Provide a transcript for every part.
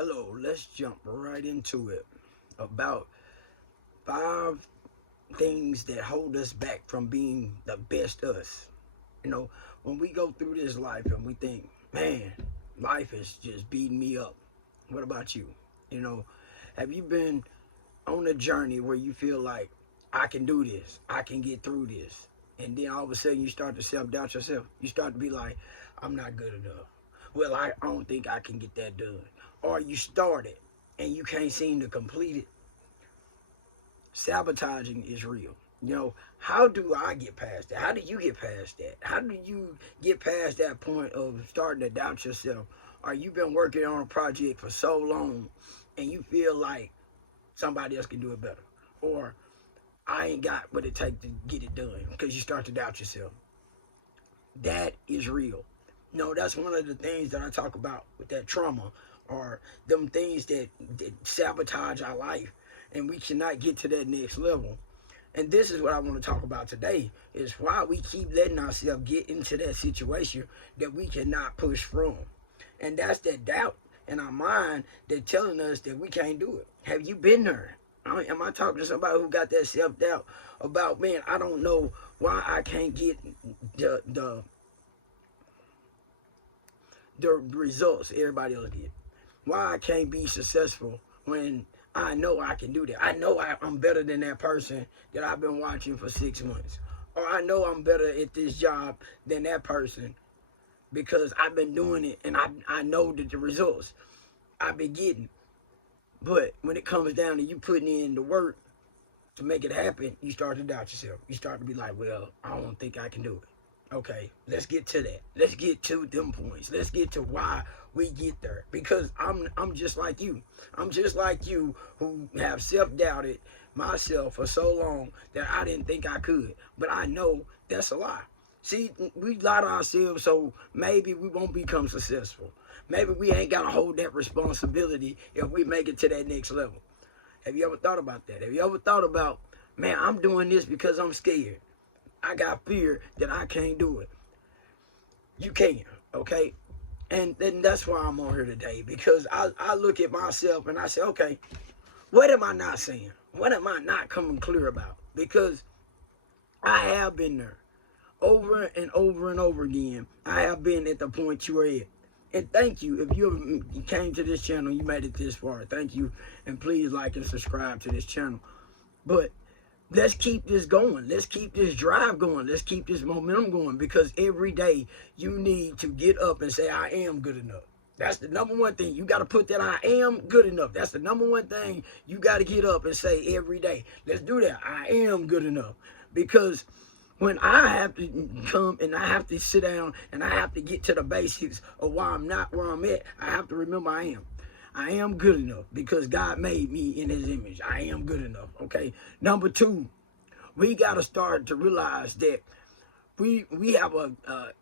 Hello, let's jump right into it about 5 things that hold us back from being the best us. When we go through this life and we think, man, life is just beating me up. What about you? You know, have you been on a journey where you feel like, I can do this, I can get through this? And then all of a sudden you start to self-doubt yourself. You start to be like, I'm not good enough. Well, I don't think I can get that done. Or you start it and you can't seem to complete it. Sabotaging is real. How do I get past that? How do you get past that? How do you get past that point of starting to doubt yourself? Or you've been working on a project for so long and you feel like somebody else can do it better? Or I ain't got what it takes to get it done, because you start to doubt yourself. That is real. That's one of the things that I talk about with that trauma, or them things that sabotage our life, and we cannot get to that next level. And this is what I want to talk about today, is why we keep letting ourselves get into that situation that we cannot push from. And that's that doubt in our mind that telling us that we can't do it. Have you been there? Am I talking to somebody who got that self-doubt about, man, I don't know why I can't get the results everybody else get? Why I can't be successful when I know I can do that? I know I'm better than that person that I've been watching for 6 months. Or I know I'm better at this job than that person because I've been doing it and I know that the results I've been getting. But when it comes down to you putting in the work to make it happen, you start to doubt yourself. You start to be like, well, I don't think I can do it. Okay, let's get to that. Let's get to them points. Let's get to why we get there. Because I'm just like you. I'm just like you, who have self-doubted myself for so long that I didn't think I could. But I know that's a lie. See, we lie to ourselves so maybe we won't become successful. Maybe we ain't got to hold that responsibility if we make it to that next level. Have you ever thought about that? Have you ever thought about, man, I'm doing this because I'm scared. I got fear that I can't do it. You can, okay? And that's why I'm on here today, because I look at myself and I say, okay, what am I not saying? What am I not coming clear about? Because I have been there over and over and over again. I have been at the point you are at. And thank you. If you came to this channel, you made it this far, thank you. And please like and subscribe to this channel. But let's keep this going. Let's keep this drive going. Let's keep this momentum going, because every day you need to get up and say, I am good enough. That's the number one thing. You got to put that I am good enough. That's the number one thing you got to get up and say every day. Let's do that. I am good enough. Because when I have to come and I have to sit down and I have to get to the basics of why I'm not where I'm at, I have to remember I am. I am good enough because God made me in his image. I am good enough, okay? Number 2, we got to start to realize that we have a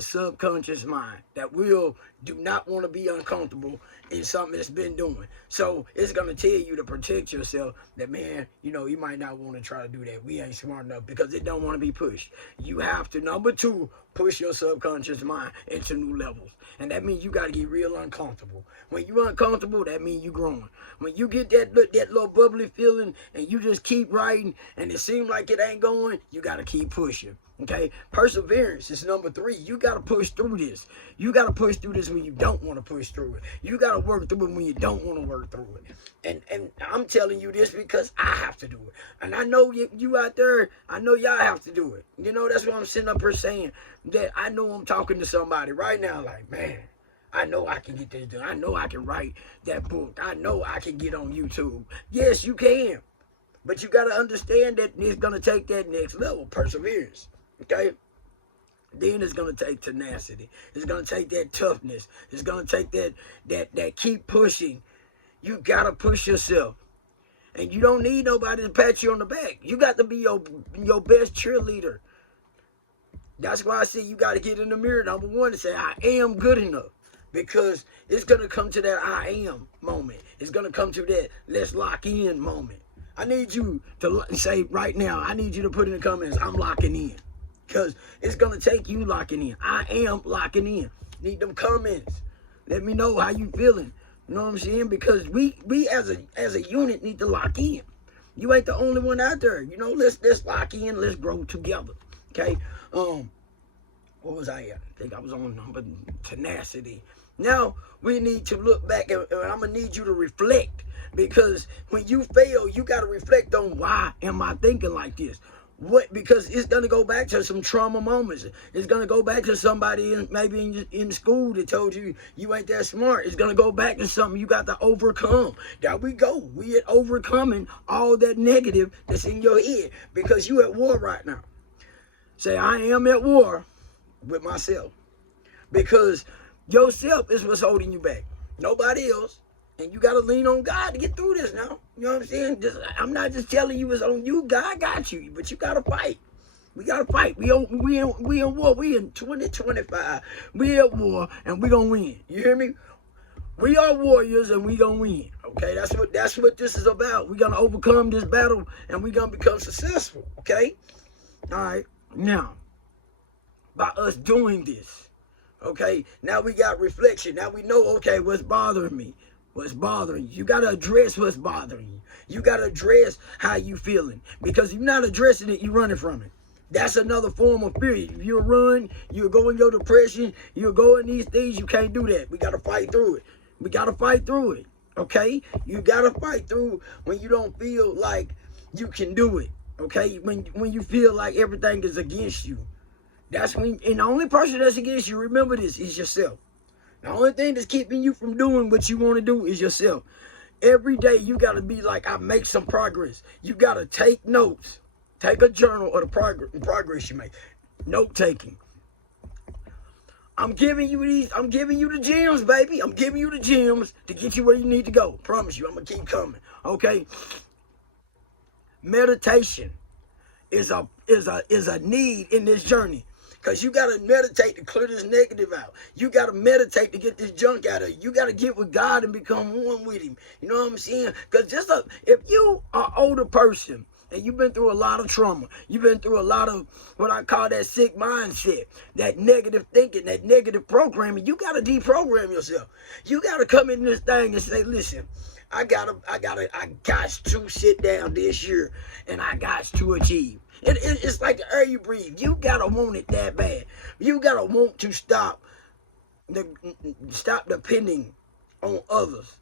subconscious mind that will do not want to be uncomfortable in something that's been doing. So it's going to tell you to protect yourself that, man, you might not want to try to do that. We ain't smart enough, because it don't want to be pushed. You have to, number 2, push your subconscious mind into new levels. And that means you got to get real uncomfortable. When you're uncomfortable, that means you're growing. When you get that little bubbly feeling and you just keep writing and it seems like it ain't going, you got to keep pushing. Okay, perseverance is number 3. You got to push through this. You got to push through this when you don't want to push through it. You got to work through it when you don't want to work through it. And I'm telling you this because I have to do it. And I know you out there, I know y'all have to do it. That's what I'm sitting up here saying, that I know I'm talking to somebody right now like, man, I know I can get this done. I know I can write that book. I know I can get on YouTube. Yes, you can. But you got to understand that it's going to take that next level, perseverance. Okay? Then it's going to take tenacity. It's going to take that toughness. It's going to take that keep pushing. You got to push yourself. And you don't need nobody to pat you on the back. You got to be your best cheerleader. That's why I say you got to get in the mirror, number 1, and say, I am good enough. Because it's going to come to that I am moment. It's going to come to that let's lock in moment. I need you to say right now, I need you to put in the comments, I'm locking in. Because it's going to take you locking in. I am locking in. Need them comments. Let me know how you feeling. You know what I'm saying? Because we as a unit need to lock in. You ain't the only one out there. You know, let's lock in. Let's grow together. Okay. What was I at? I think I was on number tenacity. Now we need to look back, and I'm gonna need you to reflect, because when you fail, you gotta reflect on, why am I thinking like this? What? Because it's gonna go back to some trauma moments. It's gonna go back to somebody maybe in school that told you you ain't that smart. It's gonna go back to something you got to overcome. There we go. We are overcoming all that negative that's in your head, because you at war right now. Say, I am at war with myself, because yourself is what's holding you back, nobody else. And you got to lean on God to get through this now. You know what I'm saying? I'm not just telling you it's on you. God got you, but you got to fight. We got to fight. We in war. We in 2025. We at war, and we gonna win. You hear me? We are warriors, and we gonna win. Okay, that's what this is about. We gonna overcome this battle, and we gonna become successful. Okay, all right. Now, by us doing this, okay, now we got reflection. Now we know, okay, what's bothering me. What's bothering you? You got to address what's bothering you. You got to address how you feeling. Because if you're not addressing it, you're running from it. That's another form of fear. If you run, you'll go in your depression, you'll go in these things, you can't do that. We got to fight through it. We got to fight through it, okay? You got to fight through when you don't feel like you can do it, okay? When you feel like everything is against you. That's when, and the only person that's against you, remember this, is yourself. The only thing that's keeping you from doing what you want to do is yourself. Every day you got to be like, I make some progress. You got to take notes. Take a journal of the progress you make. Note taking. I'm giving you the gems, baby. I'm giving you the gems to get you where you need to go. Promise you, I'm going to keep coming. Okay? Meditation is a need in this journey. Because you got to meditate to clear this negative out. You got to meditate to get this junk out of you. You got to get with God and become one with him. You know what I'm saying? Because if you are an older person and you've been through a lot of trauma, you've been through a lot of what I call that sick mindset, that negative thinking, that negative programming, you got to deprogram yourself. You got to come in this thing and say, listen, I got to sit down this year and I got to achieve. It's like the air you breathe. You gotta want it that bad. You gotta want to stop depending on others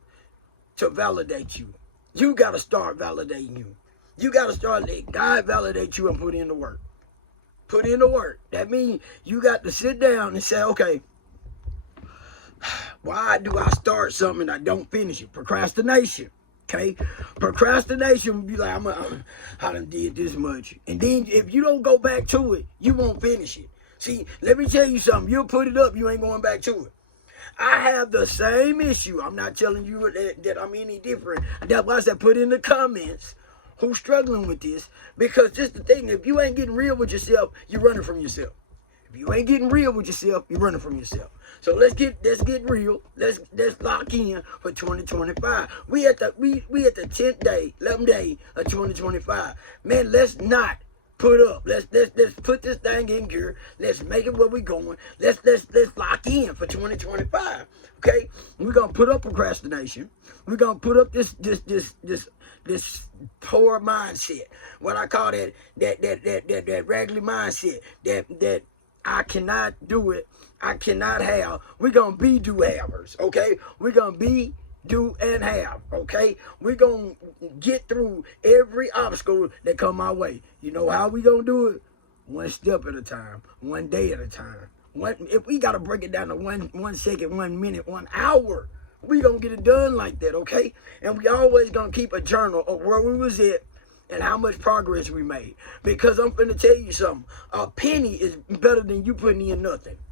to validate you. You gotta start validating you. You gotta start letting God validate you and put in the work. Put in the work. That means you got to sit down and say, okay, why do I start something and I don't finish it? Procrastination. Okay, procrastination would be like, I done did this much. And then if you don't go back to it, you won't finish it. See, let me tell you something. You'll put it up, you ain't going back to it. I have the same issue. I'm not telling you that I'm any different. That's why I said put in the comments who's struggling with this. Because just the thing, if you ain't getting real with yourself, you're running from yourself. If you ain't getting real with yourself, you're running from yourself. So let's get real. Let's lock in for 2025. We at the 10th day, 11th day of 2025. Man, let's not put up. Let's put this thing in gear. Let's make it where we going. Let's lock in for 2025. Okay? We're gonna put up procrastination. We're gonna put up this poor mindset. What I call that raggedy mindset. That I cannot do it. I cannot have. We're going to be do-havers, okay? We're going to be, do, and have, okay? We're going to get through every obstacle that come our way. You know how we going to do it? One step at a time, one day at a time. If we got to break it down to 1 second, 1 minute, 1 hour, we going to get it done like that, okay? And we always going to keep a journal of where we was at and how much progress we made. Because I'm finna tell you something. A penny is better than you putting in nothing.